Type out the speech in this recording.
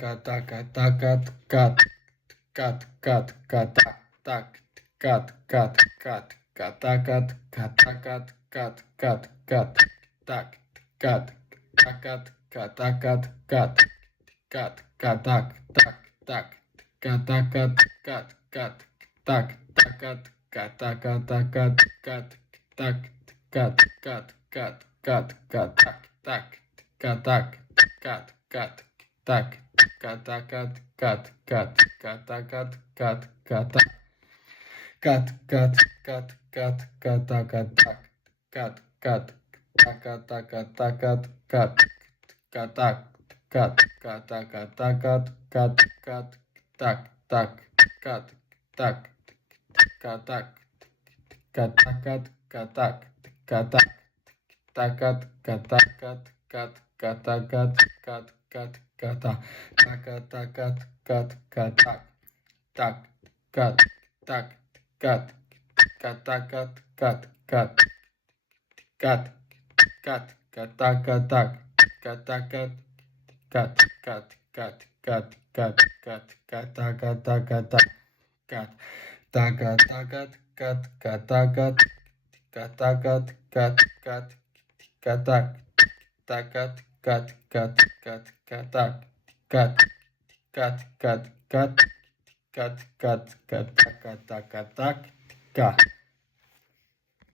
taka taka taka kat kat kat kata tak kat kat kat kata kat kata kat kat kat kat tak kat takat kata kat kat kat katak tak tak kata kat kat kat tak takat kata kata kat kat tak kat kat kat kat katak tak katak kat kat tak katakat kat kat katakat kat kata kat kat kat kat katakat kat kat takatakat takat kat katak kat katakatakat kat kat tak tak kat tak katak katakat katak katak takat katakat kat katakat kat kat kata takatakat kat katak tak kat tak kat katakat kat kat kat kat katakatak katakat kat kat kat kat kat kat katakata kat takatakat kat katakat katakat kat kat katak takat kat kat kat katak kat kat kat kat kat kat kata kata katak ka